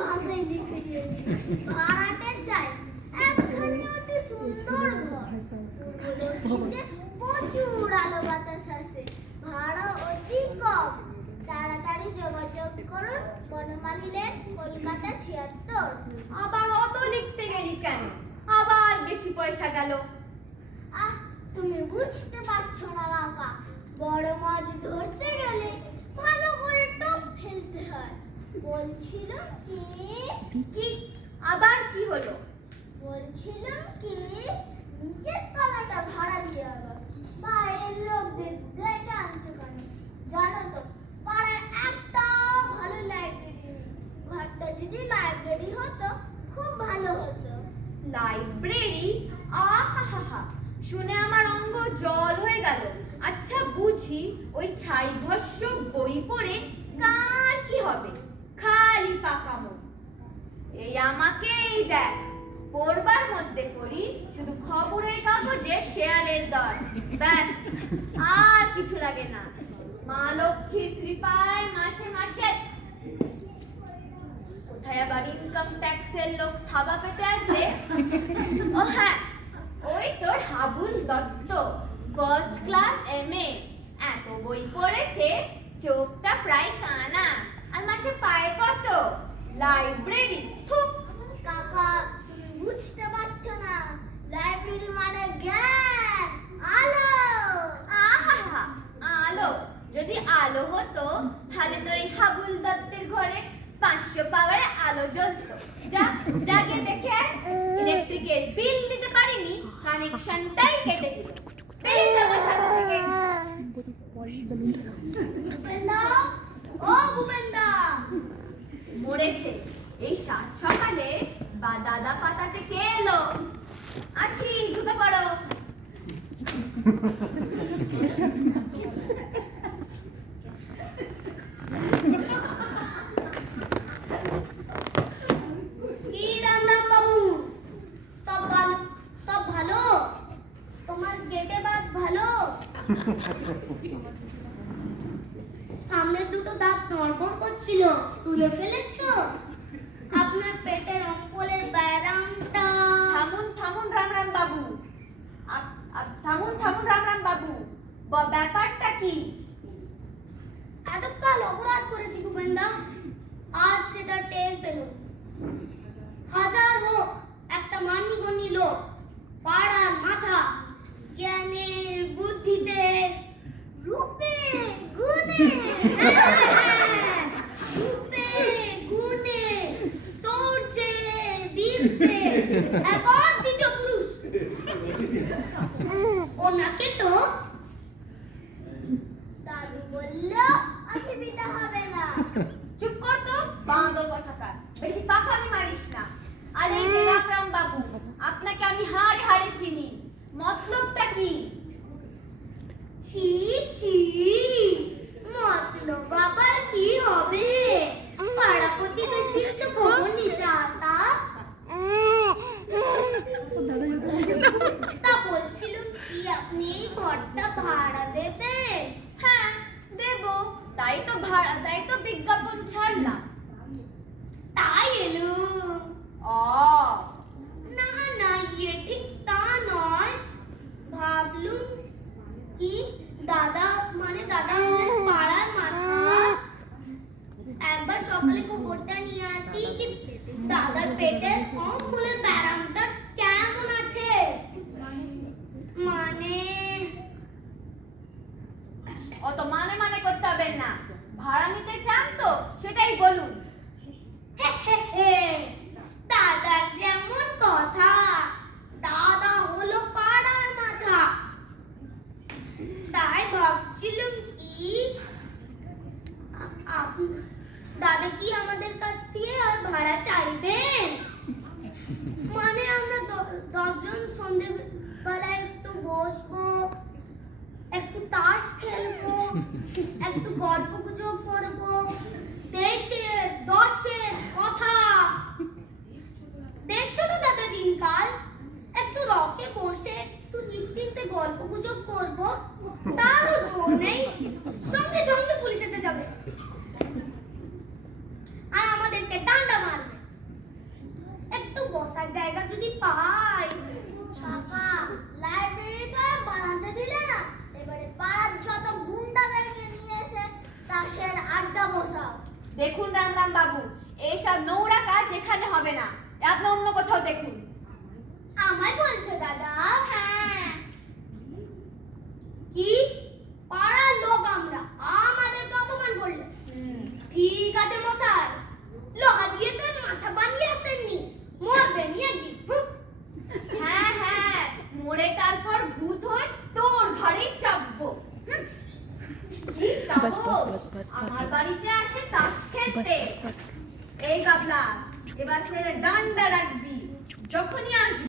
ভাষায় লিখে দিয়েছে, ভাড়াটে চাই একখানি অতি সুন্দর ঘর, দক্ষিণে প্রচুর আলো বাতাস আসে, ভাড়া অতি কম, তাড়াতাড়ি যোগাযোগ করুন, বনমালী লেন, কলকাতা ৭৬। আবার অত লিখতে গেলি কেন? আবার বেশি পয়সা গেল। আহ, তুমি বুঝতে পারছো না কাকা, বড় মাছ ধরতে গেলে ভালো করে টপ ফেলতে হয়। বলছিলাম কি আবার কি হলো? বলছিলাম কি নিচের তলাটা ভাড়া দিয়ে আবার বাইরের লোকদের ডেকে আনছো কেন? জানো তো পাড়ায় একটা ভালো লাইব্রেরি নেই, ঘরটা যদি লাইব্রেরি হতো খুব ভালো হতো। লাইব্রেরি? আহা, শুনে আমার অঙ্গ জল হয়ে গেল। আচ্ছা বুঝি ওই ছাই ভস্য বই পড়ে কার কি হবে? খালি পাকামো। এই আমাকেই দেখ, পড়বার মধ্যে পড়ি শুধু খবরের কাগজে শেয়ারের দর, ব্যাস আর কিছু লাগে না। মা লক্ষ্মীর কৃপায় মাসে মাসে কোথায় আবার ইনকাম ট্যাক্সের লোক থাবা পেতে আছে। ও হ্যাঁ, ওই তোর Habul Dutta, first class MA, এত বই পড়েছে চোখটা প্রায় কানা, আর মাসে পায় কত? লাইব্রেরি থুক। কাকা তুমি বুঝতে পারছো না, লাইব্রেরি মানে জ্ঞান, আলো। আহা, আলো? যদি আলো হতো তাহলে তোর এই হাবুল দত্তের ঘরে 500 পাওয়ারে আলো জ্বলতো। যাকে দেখে ইলেকট্রিকের বিল দিতে পারিনি, কানেকশনটাই কেটে দিল। বেরিয়ে যাবো সাথে থেকে। ভূপেন্দা, ও ভূপেন্দা, মরেছে এই সাত সকালে বা দাদা পাতাতে কে এলো? আছি, ঢুকে পড়ো। কি রাম রাম বাবু, সব ভালো? সব ভালো? তোমার গেটে বাজ ভালো? সামনের দুটো দাঁত নড়বড় করছিল, তুলে ফেলেছো? আপনার পেটের অম্বলের ব্যায়ামটা। থামুন রাম বাবু, থামুন রাম বাবু, ব্যাপারটা কি? এতকাল অপরাধ করেছি ভূপেন্দা, আজ সেটা টের পেল। হাজার হোক একটা মান্যগণ্য লোক, পাড়ার মাথা, জ্ঞানে বুদ্ধিতে রূপে গুণে, হ্যাঁ, রূপে গুণে শৌর্যে বীর্যে এখন দ্বিতীয় পুরুষ। ওনাকে তো দাদু বলল অসুবিধা হবে না। চুপ কর তো, বাঁদর কথাকার, বেশি পাকামি মারিস না। আর এই যে রাম বাবু, আপনাকে আমি হাড়ে হাড়ে চিনি, মতলবটা কি? ছি ছি, মতলব বাবা কি হবে? পাড়া প্রতিবেশীর তো খবর নিতে আসা। তা বলছিলাম কি আপনি এই ঘরটা ভাড়া দেবেন? হ্যাঁ দেবো, তাই তো বিজ্ঞাপন ছাড়লাম। তাই এলো। ও না না, ইয়ে ঠিক তা নয়, ভাবলুম কি দাদা মানে দাদা আমাদের পাড়ার মাথা, একবার সকালে খবরটা নিয়ে আসি কি দাদার পেটের অম্বলের ব্যায়ামটা কেমন আছে। মানে অত মানে করতে হবে না, ভাড়া নিতে চান তো সেটাই বলুন। হে হে হে, দাদার যেমন কথা, দাদা হলো পাড়ার মাথা, তাই ভাবছিলাম কি দাদা কি আমাদের কাছ থেকে আর ভাড়া চাইবেন? মানে আমরা 10 জন সন্ধে বেলায় একটু বসবো, একটু তাস খেলবো, একটু গল্প গুজব করবো, দেশের দশের কথা। দেখছো তো দাদা দিনকাল, একটু রকে বসে একটু নিশ্চিন্তে গল্প গুজব করবো, তারও জোর নেই, সঙ্গে সঙ্গে পুলিশ এসে যাবে আর আমাদেরকে ডান্ডা মারবে। বসাও। দেখুন রামরাম বাবু, এইসব নোংরা কাজ এখানে হবে না, আপনি অন্য কোথাও দেখুন। আমায় বলছে দাদা? হ্যাঁ। কি? পাড়ার লোক আমরা, আমাদেরকে অপমান করলে? ঠিক আছে মশাই, লোহা দিয়ে তো মাথা বানিয়ে আসেননি, মরবেনই একদিন। হ্যাঁ হ্যাঁ, মরে তারপর ভূত হয়ে তোর ঘরেই চাপবো। কি চাপবো? আমার বাড়িতে আসে তাস খেলতে। এই গাবলা, এবার ফের ডান্ডা রাখবি, যখনই আসবি